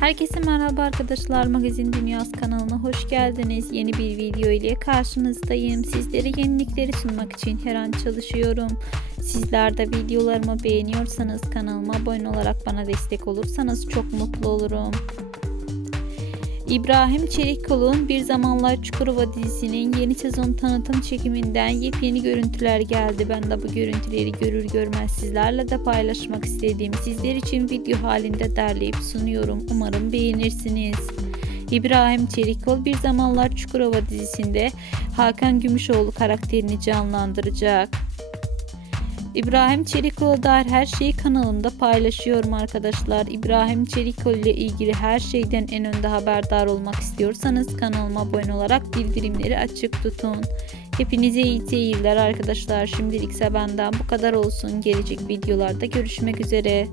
Herkese merhaba arkadaşlar. Magazin Dünyası kanalına hoş geldiniz. Yeni bir video ile karşınızdayım. Sizlere yenilikleri sunmak için her an çalışıyorum. Sizler de videolarımı beğeniyorsanız kanalıma abone olarak bana destek olursanız çok mutlu olurum. İbrahim Çelikkol'un Bir Zamanlar Çukurova dizisinin yeni sezon tanıtım çekiminden yepyeni görüntüler geldi. Ben de bu görüntüleri görür görmez sizlerle de paylaşmak istedim. Sizler için video halinde derleyip sunuyorum. Umarım beğenirsiniz. İbrahim Çelikkol Bir Zamanlar Çukurova dizisinde Hakan Gümüşoğlu karakterini canlandıracak. İbrahim Çelikkol'a dair her şeyi kanalımda paylaşıyorum arkadaşlar. İbrahim Çelikkol ile ilgili her şeyden en önde haberdar olmak istiyorsanız kanalıma abone olarak bildirimleri açık tutun. Hepinize iyi seyirler arkadaşlar. Şimdilik ise benden bu kadar olsun. Gelecek videolarda görüşmek üzere.